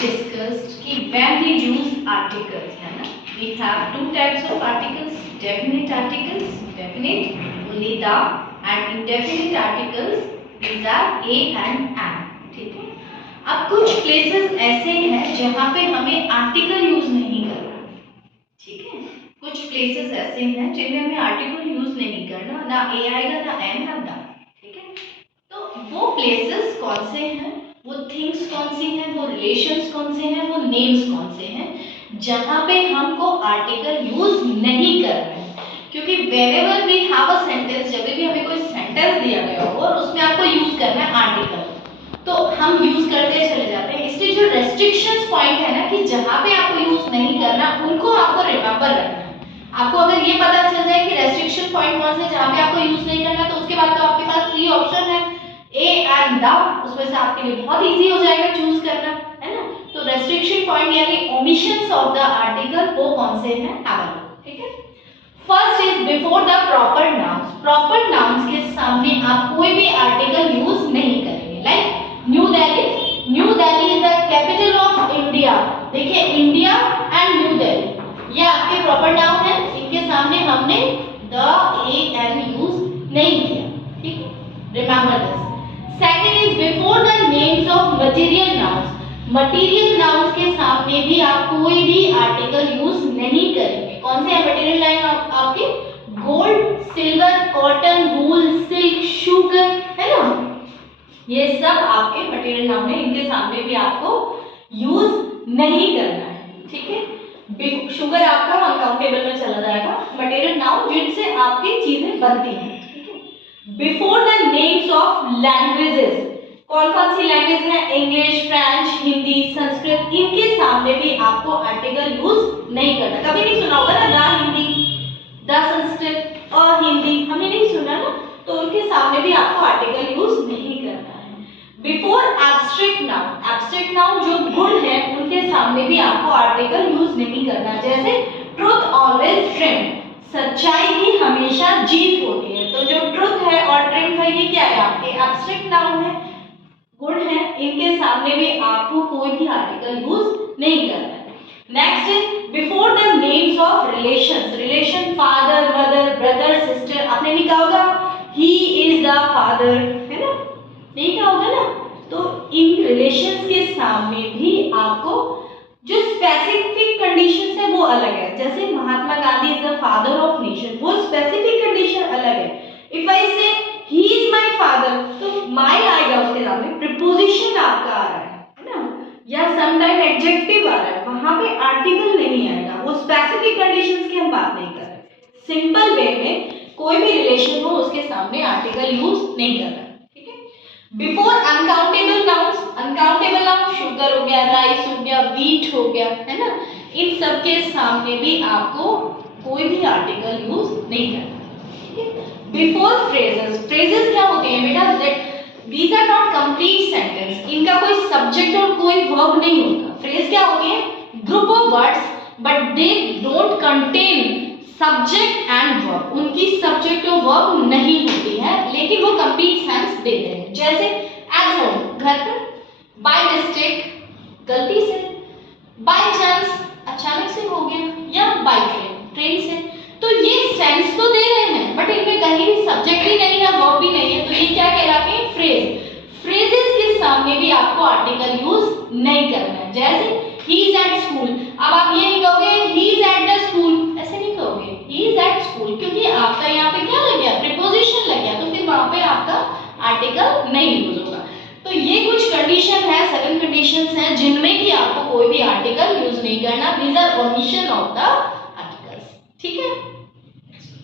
discussed कि when we use articles है ना, we have two types of articles, definite articles, definite only the, and indefinite articles, these are a and am. ठीक है. अब कुछ places ऐसे हैं जहाँ पे हमें article use नहीं करना. ठीक है. कुछ places ऐसे हैं जिनमें हमें article use नहीं करना, ना a आएगा ना am ना the. ठीक है. तो वो places कौन से हैं, वो थिंग्स कौन सी हैं, वो रिलेशंस कौन से हैं, वो नेम्स कौन से हैं जहां पे हमको आर्टिकल यूज नहीं करना है. क्योंकि whenever we have a sentence, जब भी हमें कोई सेंटेंस दिया गया हो और उसमें आपको यूज करना है आर्टिकल, तो हम यूज करते चले जाते हैं. इसलिए जो रेस्ट्रिक्शंस पॉइंट है ना कि जहां पे आपको यूज नहीं करना, उनको आपको रिमेंबर रखना है. आपको अगर ये पता चल जाए कि रेस्ट्रिक्शन पॉइंट कौन से जहां पे आपको यूज नहीं करना, तो उसके बाद तो आपके पास 3 ऑप्शन है, ए एंड द, उसमें से आपके लिए बहुत इजी हो जाएगा चूज करना, है ना. तो रेस्ट्रिक्शन पॉइंट यानी ओमिशंस ऑफ द आर्टिकल वो कौन से हैं, ठीक है. First is before the proper nouns. Proper nouns के सामने आप कोई भी आर्टिकल यूज नहीं करेंगे. Like new Delhi. New Delhi is the capital of India. देखिए इंडिया एंड न्यू दिल्ली ये आपके प्रॉपर नाउन है, इनके सामने हमने द, ए एंड यूज नहीं किया. ठीक है, remember this. Second is before the names of material nouns. Material nouns के सामने भी आप कोई भी आर्टिकल यूज नहीं करेंगे. कौन से है मटेरियल नाउन आपके? गोल्ड, सिल्वर, कॉटन, वूल, सिल्क, शुगर, है ना. ये सब आपके मटेरियल नाउन है, इनके सामने भी आपको यूज नहीं करना है. ठीक है. शुगर आपका अनकाउंटेबल में चला जाएगा. मटेरियल नाउन जिनसे आपकी चीजें बनती हैं. Before the names of languages. कौन कौन सी लैंग्वेज है? English, French, Hindi, Sanskrit. इनके सामने भी आपको आर्टिकल यूज नहीं करना. कभी नहीं सुना होगा ना द हिंदी, द संस्कृत, अ हिंदी, हमने नहीं सुना ना. तो उनके सामने भी आपको आर्टिकल यूज नहीं करना है. Before abstract noun. Abstract noun जो गुण है उनके सामने भी आपको आर्टिकल यूज नहीं करना. जैसे ट्रुथ ऑलवेज ट्रिम्ड. सच्चाई की हमेशा जीत होती है. तो जो ट्रुथ है और ट्रिम्ड है ये क्या है? आपके एब्स्ट्रैक्ट नाउन है, गुण है. इनके सामने भी आपको कोई भी आर्टिकल यूज नहीं करना है. Next is before the names of relations. Relation father, mother, brother, sister. आपने नहीं कहा होगा ही इज द फादर, है ना, नहीं कहा होगा ना. तो इन रिलेशंस के सामने भी आपको जो स्पेसिफिक कंडीशंस है वो अलग है. जैसे Mahatma Gandhi is the father of nation, वो स्पेसिफिक कंडीशन अलग है. If I say he is my father, तो माय आएगा उसके सामने, प्रीपोजिशन आपका आ रहा है ना, या सम टाइम एडजेक्टिव आ रहा है, वहां पे आर्टिकल नहीं आएगा. वो स्पेसिफिक कंडीशंस की हम बात नहीं कर रहे. सिंपल वे में कोई भी रिलेशन हो उसके सामने आर्टिकल यूज नहीं करना. Before uncountable nouns. Uncountable noun sugar हो गया, राइस हो गया, व्हीट हो गया, है ना. इन सब के सामने भी आपको कोई भी आर्टिकल यूज नहीं करना. Before phrases. फ्रेजेस क्या होते हैं बेटा? These are not complete sentence. इनका कोई सब्जेक्ट और कोई वर्ब नहीं होता. फ्रेज क्या होती है? Group of words but they don't contain subject and verb. उनकी सब्जेक्ट और वर्ब नहीं होती है, लेकिन वो कंप्लीट सेंस देते हैं. जैसे एट होम, घर पर, बाय मिस्टेक, गलती से, बाय चांस, अचानक से हो गया, या बाय ट्रेन, ट्रेन से. तो ये सेंस तो दे रहे हैं बट इनमें कहीं भी सब्जेक्ट भी नहीं है, वर्ब भी नहीं है. तो ये क्या कहलाते हैं? फ्रेज. फ्रेजेस के सामने भी आपको आर्टिकल यूज नहीं करना है. जैसे ही इज एट स्कूल. अब आप ये नहीं कहोगे he is at the school, ऐसे नहीं कहोगे. ही इज एट स्कूल क्योंकि आपका यहाँ पे क्या लग गया? प्रीपोजिशन लग गया. तो फिर वहां पे आपका आर्टिकल नहीं यूज होगा. तो ये कुछ कंडीशन है, 7 कंडीशंस हैं जिनमें कि आपको कोई भी आर्टिकल यूज नहीं करना. These are omission of the articles. ठीक है.